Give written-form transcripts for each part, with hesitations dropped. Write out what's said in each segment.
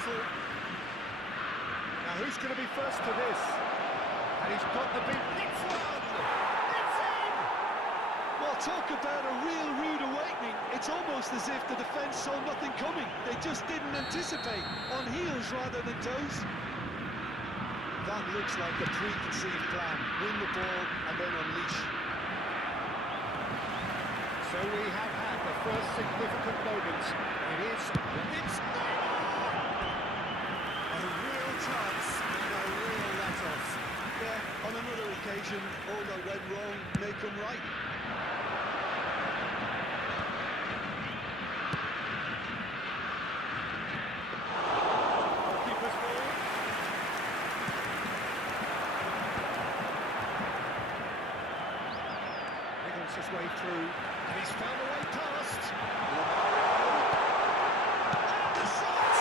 whistle. Now who's going to be first to this? And he's got the beat. It's one! It's in! Well, talk about a real rude awakening. It's almost as if the defence saw nothing coming. They just didn't anticipate, on heels rather than toes. That looks like a preconceived plan. Win the ball and then unleash. So we have had the first significant moment. It's Neymar! A real chance and a real let-off. Yeah, on another occasion, all that went wrong may come right. Keeper's ball. Niggles his way through, and he's found a way past. And the shot!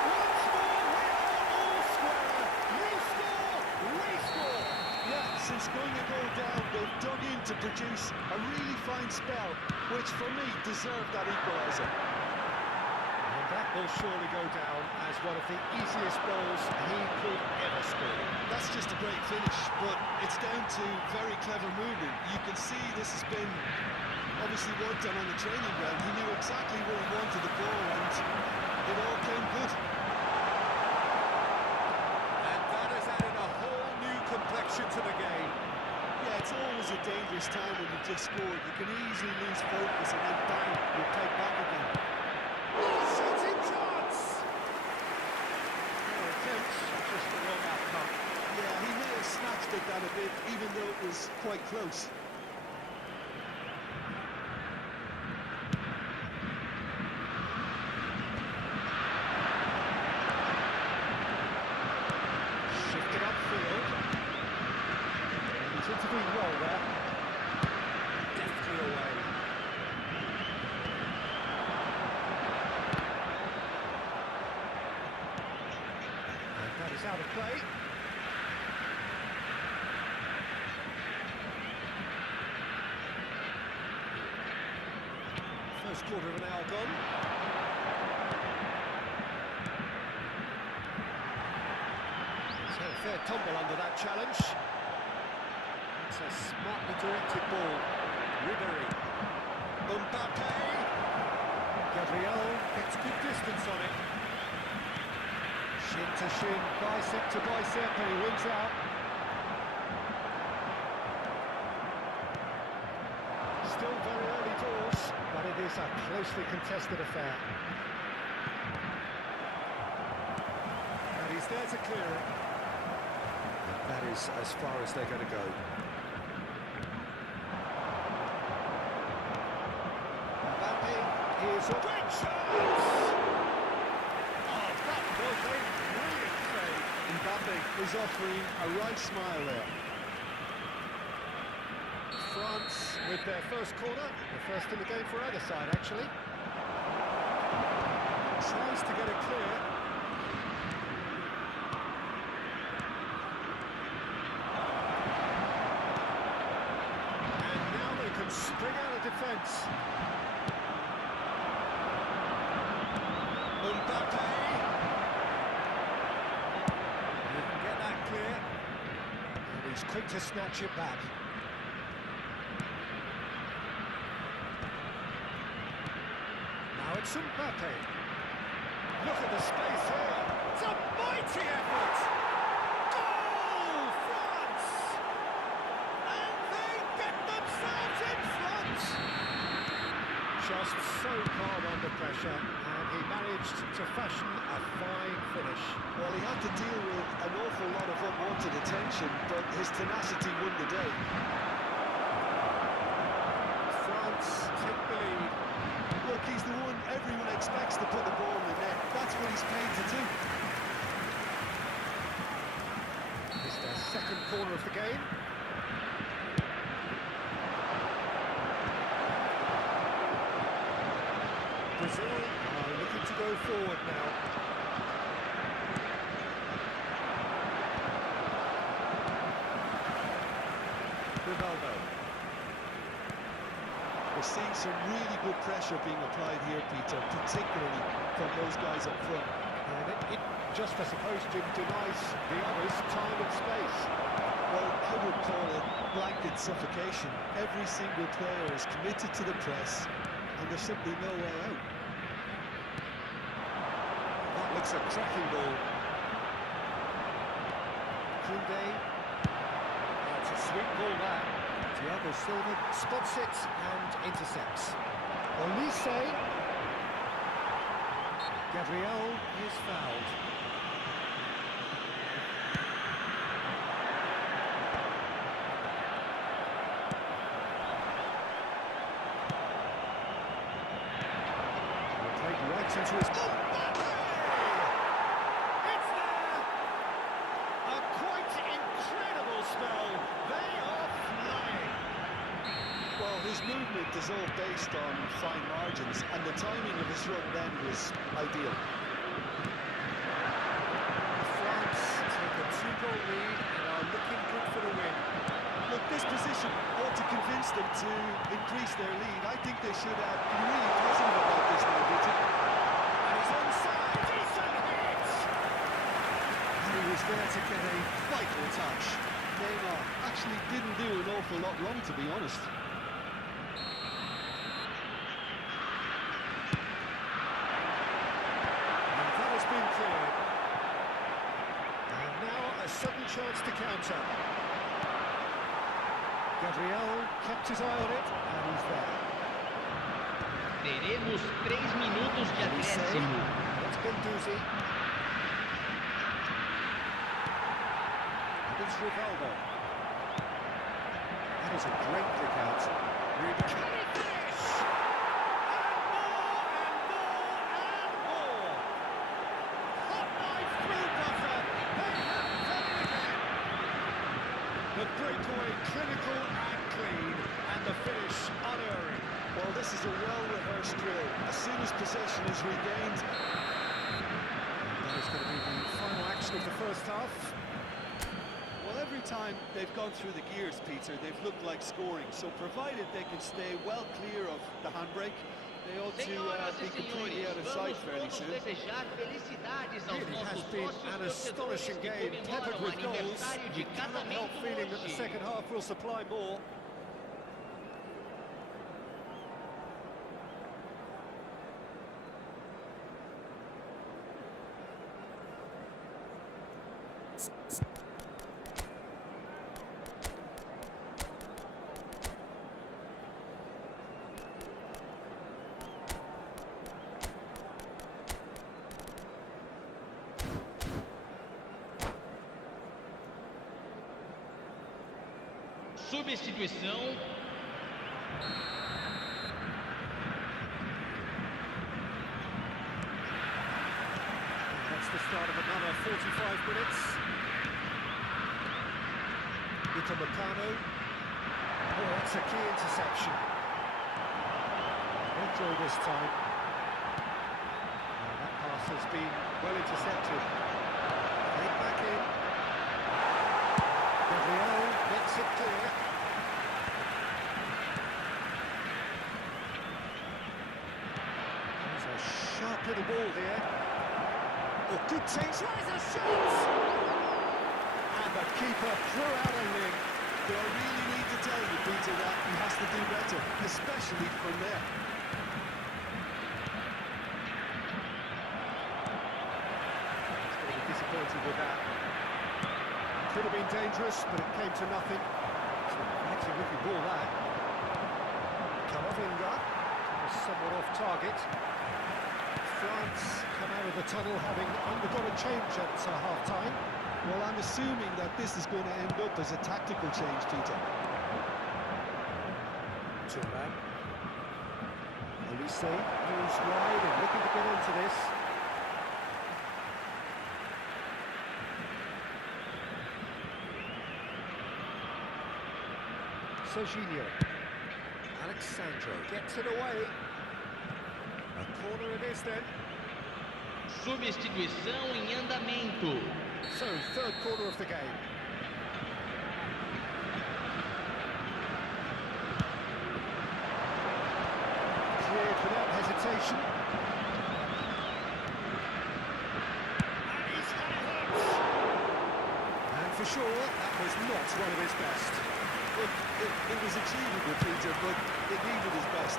Once more, we are all square. You score, we score. Yeah, since going a goal down, they've dug in to produce a really fine spell, which for me deserved that equaliser. And that will surely go down as one of the easiest goals he could ever score. That's just a great finish, but it's down to very clever movement. You can see this has been obviously work done on the training ground. He knew exactly where he wanted the ball, and it all came good. And that has added a whole new complexion to the game. Yeah, it's always a dangerous time when you've just scored. You can easily lose focus and then bang, you're played back again. Shooting chance! No attempts, just the wrong outcome. Yeah, he may have snatched at that a bit, even though it was quite close. Shifted upfield. He's intervened well there. Deftly away. And that is out of play. First quarter of an hour gone. So a fair tumble under that challenge. It's a smartly directed ball. Ribery. Mbappe. Gabriel gets good distance on it. Shin to shin, bicep to bicep, and he wins out. Still very early doors, but it is a closely contested affair. And he's there to clear it. And that is as far as they're going to go. Mbappe, here's a great chance! Oh, that was a brilliant save. Mbappe is offering a right smile there. France with their first corner, the first in the game for either side actually. Tries to get it clear. And now they can spring out of defence. Mbappe! He can get that clear. And he's quick to snatch it back. Now it's Mbappe. Look at the space here. It's a mighty effort. Goal, France! And they get themselves in front. Just so calm under pressure, and he managed to fashion a fine finish. Well, he had to deal with an awful lot of unwanted attention, but his tenacity won the day. France take the lead. Look, he's the one everyone expects to put the ball in the net. That's what he's paid to do. It's their second corner of the game. Brazil are looking to go forward now. Rivaldo. We're seeing some really good pressure being applied here, Peter, particularly from those guys up front. And it just, I suppose, Jim, denies the others time and space. Well, I would call it blanket suffocation. Every single player is committed to the press, and there's simply no way out. That looks a cracking ball. Koundé. It's a sweet ball that. Thiago Silva spots it and intercepts. Olise. Gabriel is fouled. Right into his... Oh, it's there! A quite incredible spell. They are flying. Well, his movement is all based on fine margins, and the timing of his run then was ideal. France take a 2-goal lead and are looking good for the win. Look, this position ought to convince them to increase their lead. I think they should be really positive about this now, Peter. And he's onside. Decent hit! He was there to get a vital touch. Neymar actually didn't do an awful lot wrong, to be honest. And that has been cleared. And now a sudden chance to counter. Gabriel kept his eye on it, and he's there. Teremos 3 minutos de acréscimo. It's Guendouzi. And it's Rivaldo. That is a great kick out. Really can he finish? And more! Hot knife through buffer. They have done it again. The breakaway clinical and clean, and the finish unerring. Well, this is a well-rehearsed drill. As soon as possession is regained... That is going to be the final action of the first half. Well, every time they've gone through the gears, Peter, they've looked like scoring. So provided they can stay well clear of the handbrake, they ought to be completely out of sight fairly soon. It has been an astonishing game, peppered with goals. You cannot help feeling that the second half will supply more. Substituição. That's the start of another 45 minutes. Upamecano. Oh, that's a key interception. Enjoy this time. That pass has been well intercepted. Played back in. Gabriel gets it clear. There's a sharp little ball here. Oh, good take. Tries a shot! And the keeper threw out a ling. Do I really need to tell you, Peter, that he has to do better, especially from there? He's going to be disappointed with that. Could have been dangerous, but it came to nothing. It's a quite looking ball, that. Camavinga was somewhat off target. France come out of the tunnel having undergone a change at half-time. Well, I'm assuming that this is going to end up as a tactical change, Peter. Thuram. Olise moves wide and looking to get into this. Serginho. Alexandro gets it away. A corner it is then. Substituição em andamento. So, third quarter of the game. occasion. And he's had it hooked. And for sure, that was not one of his best. It was achievable, Peter, but it needed his best.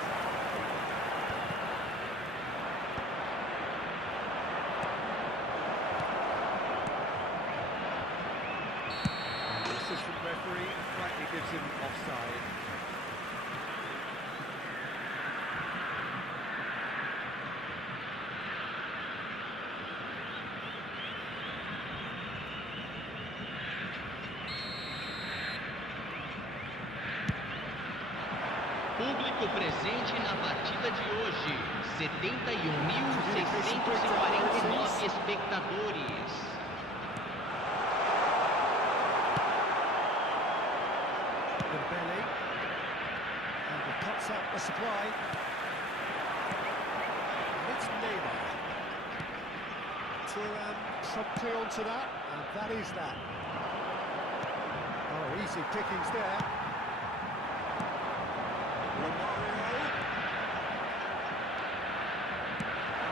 And the assistant referee rightly gives him offside. Público presente na partida de hoje, 71.649 espectadores. Belly. And he cuts out the supply. And it's Neymar. Thuram promptly onto that, and that is that. Oh, easy pickings there. Romario.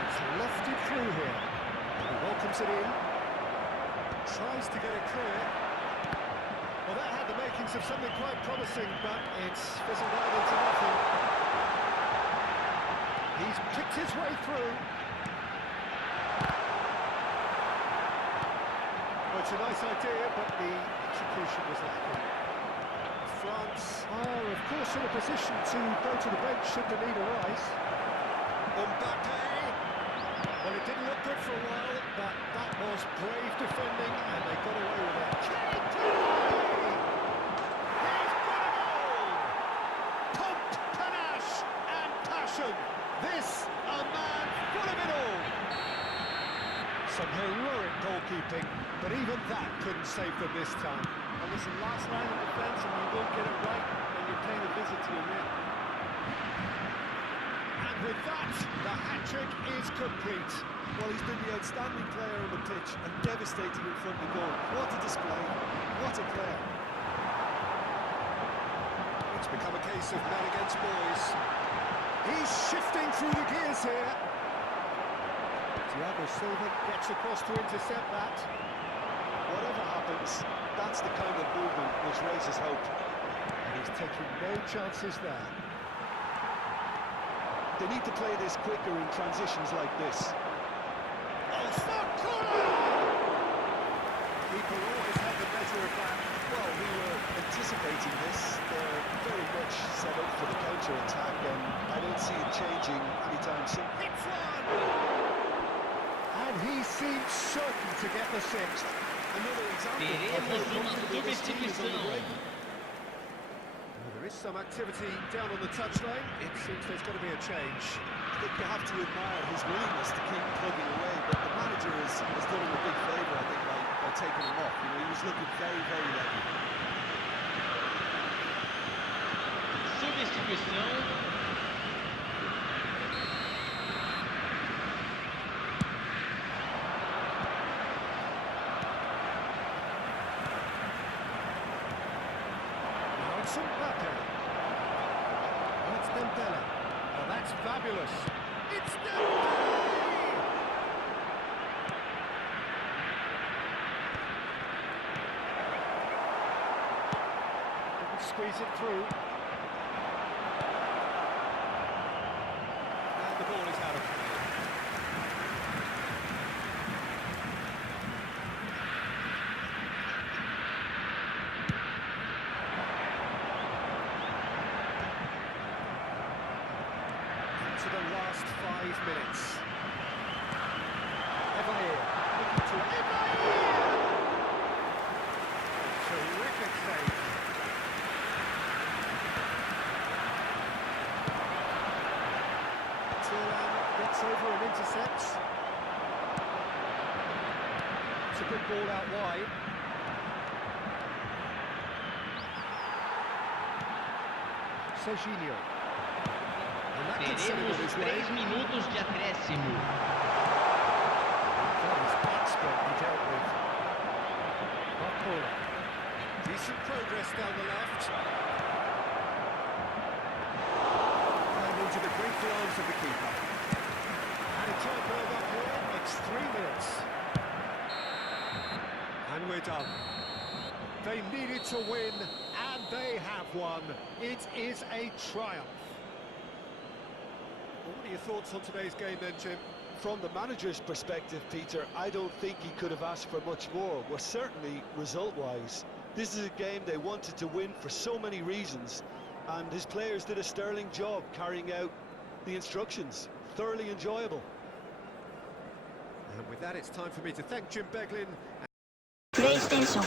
It's lofted through here. He welcomes it in. Tries to get it clear. Well, that had the makings of something quite promising, but it's fizzled out into nothing. He's picked his way through. Well, it's a nice idea, but the execution was lacking. France are, of course, in a position to go to the bench should the need arise. Mbappe. Well, it didn't look good for a while, but that was brave defending, and they got away with it. He's got a goal! Pomp, panache, and passion. This, a man full of it all. Some heroic goalkeeping, but even that couldn't save them this time. And listen, last line of defence, and you don't get it right, then you're paying a visit to your man. And with that, the hat-trick is complete. Well, he's been the outstanding player on the pitch and devastating in front of goal. What a display, what a player. It's become a case of men against boys. He's shifting through the gears here. Thiago Silva gets across to intercept that. Whatever happens, that's the kind of movement which raises hope. And he's taking no chances there. They need to play this quicker in transitions like this. Oh, for corner! Keeper always had the better of that. Well, we were anticipating this. They're very much set up for the counter-attack, and I don't see it changing anytime soon. Hits one! And he seems certain to get the sixth. Another example of Teremos how uma comfortable this team is on the substituição. break. Well, there is some activity down on the touchline. It seems there's got to be a change. I think you have to admire his willingness to keep plugging away, but the manager has done him a big favour, I think, by taking him off. You know, he was looking very, very lucky. Substituição. Now it's Mbappe. And it's Dembele. Oh, that's fabulous. It's Dembele! Didn't squeeze it through. And the ball is out of play. To the last 5 minutes. Evair, looking to Evair! Terrific save. Thuram gets over and intercepts. It's a good ball out wide. Serginho. And that gets sent Teremos in his way. 3 minutos de acréscimo. That was backspin he dealt with. Barcola. Decent progress down the left. And into the great arms of the keeper. time build up here. It's 3 minutes. And we're done. They needed to win, and they have won. It is a triumph. Well, what are your thoughts on today's game then, Jim? From the manager's perspective, Peter, I don't think he could have asked for much more. Well, certainly result-wise. This is a game they wanted to win for so many reasons, and his players did a sterling job carrying out the instructions. Thoroughly enjoyable. And with that, it's time for me to thank Jim Beglin. PlayStation